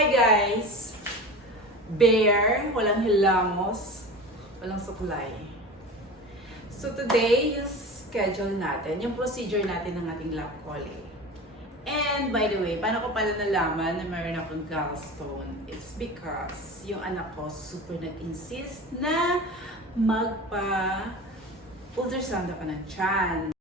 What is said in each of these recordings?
Hi guys! Bear, walang hilamos, walang suklay. So today, yung schedule natin, yung procedure natin ng ating lab calling. And by the way, paano ko pala nalaman na meron akong gallstone? It's because yung anak ko super nag-insist na magpa-ultrasound ako ng tiyan.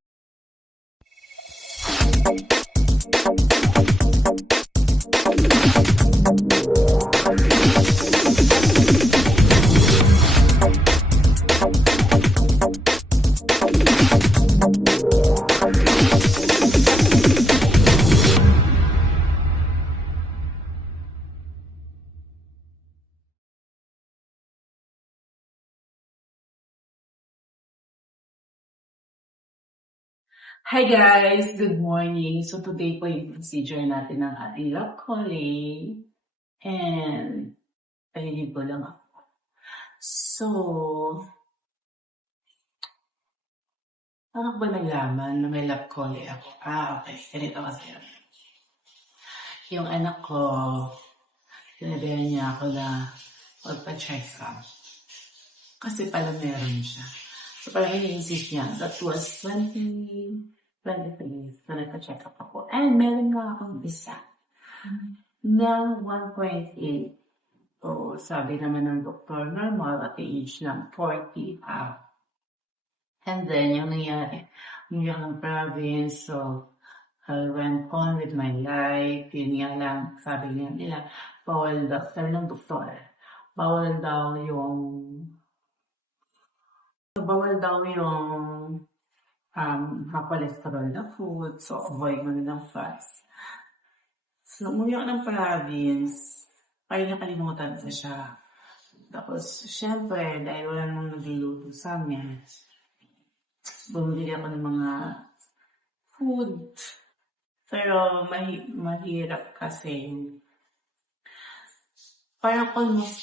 Hi guys! Good morning! So today po yung procedure natin ng ating lab calling. And ayun ko lang ako. So, paano ba nalaman na may lab calling ako? Okay. Ganito kasi. Yung anak ko, sinabihan niya ako na magpa-check up. Kasi pala meron siya. So parang ini-insist niya. That was 2023 na nagpa-check up ako. And meron nga akong isa ng 1.8. So sabi naman ng doktor, normal at the age ng 40 up. And then yung nangyari, umiyak ng province. So I went on with my life. Yun nga lang, sabi nila, bawal daw, sabi ng doktor, bawal daw yung cholesterol na food, so avoid mo ng fats. So, umuwi ako ng province, ay nakalimutan ko siya. Tapos, syempre, dahil wala namang nagluluto sa amin, bumili ako ng mga food. Pero, mahirap kasi, parang almost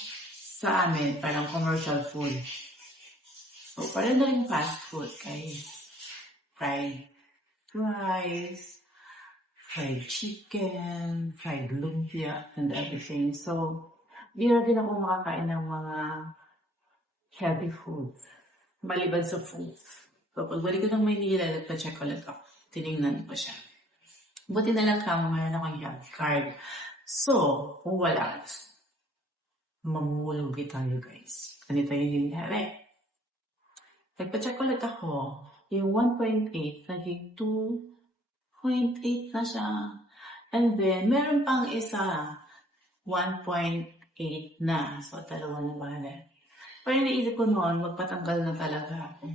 sa amin, parang commercial food. So, parang na rin fast food, guys. Fried rice, fried chicken, fried lumpia, and everything. So, di na din ako makakain ng mga healthy foods. Maliban sa foods. So, pagbalik ko ng Maynila, nagpa-check ulit ako. Tinignan ko siya. Buti na lang kamo, mayroon akong health card. So, kung wala, mamulugi tayo, guys. Ganito yung nangyari. Nagpa-check ulit ako. Yung 1.8, naging 2.8 na siya. And then, meron pang isa, 1.8 na. So, dalawa na bale. Pero naisip ko noon, magpatanggal na talaga ako.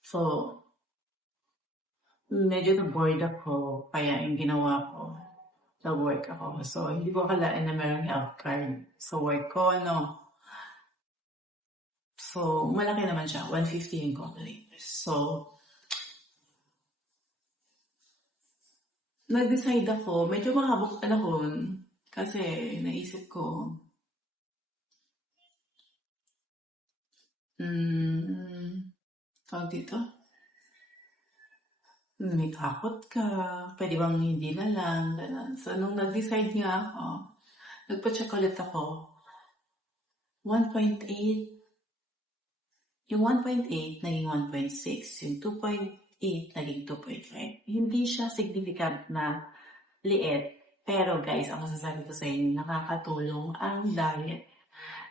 So, medyo na-bored ako. Kaya yung ginawa ko, nag-work ako. So, hindi ko akalain na merong health card sa work ko, no? So, malaki naman siya. 150 yung calculator. So, nag-decide ako. Medyo mahabang panahon. Kasi, naisip ko, tawag dito? May takot ka. Pwede bang hindi na lang. Ganun. So, nung nag-decide nga ako, nagpa-check ulit ako. 1.8. Yung 1.8 naging 1.6. Yung 2.8 naging 2.5. Hindi siya significant na liit. Pero guys, ang masasabi ko sa inyo, nakakatulong ang diet.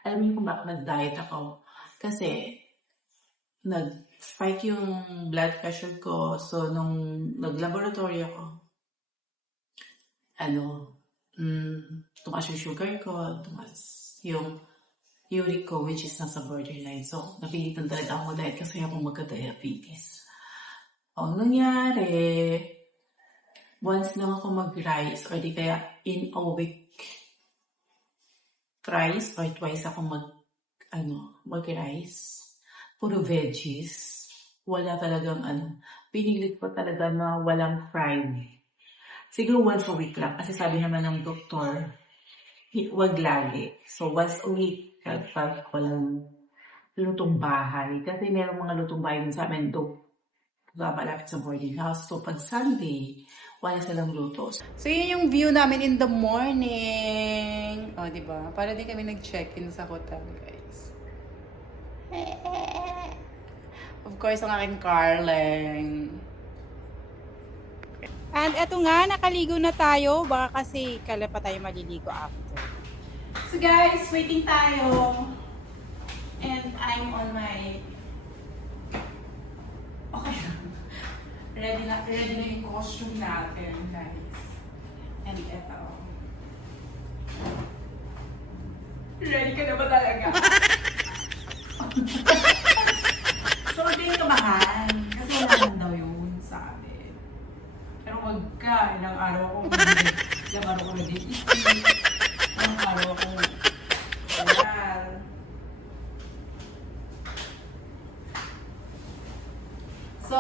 Alam niyo kung bakit nag-diet ako? Kasi nag-spike yung blood pressure ko. So, nung nag-laboratory ako, tumaas yung sugar ko, tumaas yung uric ko, which is nasa borderline. So, napilitan talaga ako mag-diet kasi ako magka-diabetes. Ang nangyari, once lang ako mag-rice, or di kaya in a week, thrice or twice ako mag-rice. Puro veggies. Wala talagang pinilit ko talaga na walang fried. Siguro once a week lang. Kasi sabi naman ng doktor, wag lagi. So once a week, kapag walang lutong bahay. Kasi merong mga lutong bahay sa amin malapit sa boarding house. So pag Sunday, wala silang luto. So, yun yung view namin in the morning. O, diba? Para din kami nag-check-in sa hotel, guys. Of course, ang aking Carling. And eto nga, nakaligo na tayo. Baka kasi kailan pa tayo maliligo after. So guys, waiting tayo. And I'm on my... Okay. Ready na yung costume natin, guys. And eto. Ready ka na ba talaga? So, huwag kayong kamahan. Kasi wala lang daw yun sa amin. Pero wag ka. Ilang araw ako nag-iisip. Ilang araw ako nag-aral. So,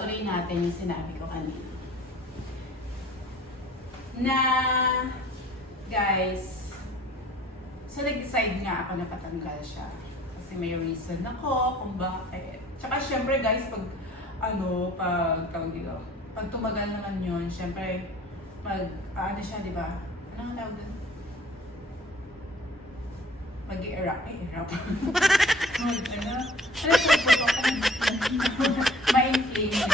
tuloy natin yung sinabi ko kanina. Na, guys, so nag-decide nga ako na patanggal siya. Kasi may reason ako kung bakit. Tsaka syempre guys, pag pag tumagal naman yun, syempre, siya, di ba? Ano ang tawag doon? Mag-i-erupt. Ma-inflame yung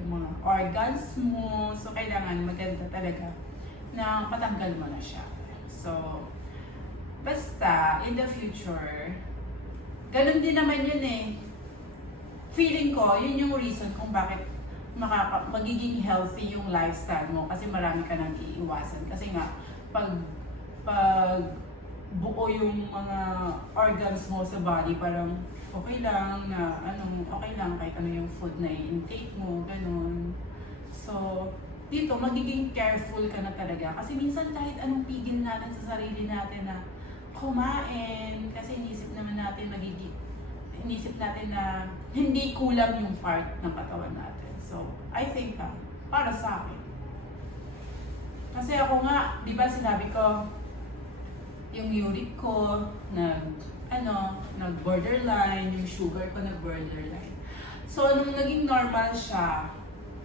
yung mga organs mo. So, kailangan maganda talaga na patanggal mo na siya. So, basta, in the future, ganun din naman yun eh. Feeling ko, yun yung reason kung bakit magiging healthy yung lifestyle mo kasi marami ka nang iiwasan. Kasi nga, pag buo yung mga organs mo sa body, parang okay lang na okay lang kahit ano yung food na i-intake mo, ganun. So, dito, magiging careful ka na talaga. Kasi minsan kahit anong pigil natin sa sarili natin na kumain, kasi inisip natin na hindi kulang yung part ng katawan natin. So, I think para sa akin. Kasi ako nga, di ba sinabi ko, yung uric ko, nag-borderline, yung sugar ko nag-borderline. So, nung naging normal siya,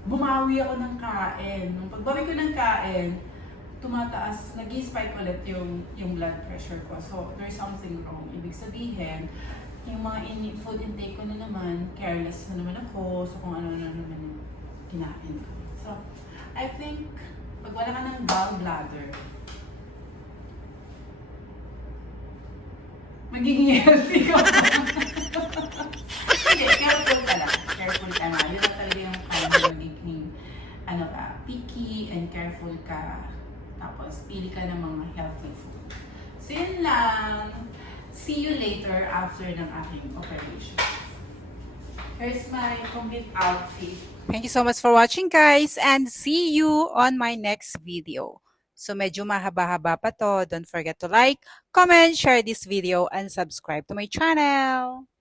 bumawi ako ng kain. Nung pagbawi ko ng kain, tumataas, nag-spike ulit yung blood pressure ko. So, there's something wrong. Ibig sabihin, yung mga food intake ko na naman, careless na naman ako, so kung ano na naman yung kinain ko. So, I think, pag wala ka ng gallbladder, magiging healthy ka pa. Hindi, careful ka lang. Careful ka na. Yun lang talaga yung kaya magiging, picky and careful ka. Tapos, pili ka ng mga healthy food. So, yun lang. See you later after ng aking operation. Here's my complete outfit. Thank you so much for watching, guys, and see you on my next video. So medyo mahaba-haba pa to. Don't forget to like, comment, share this video, and subscribe to my channel.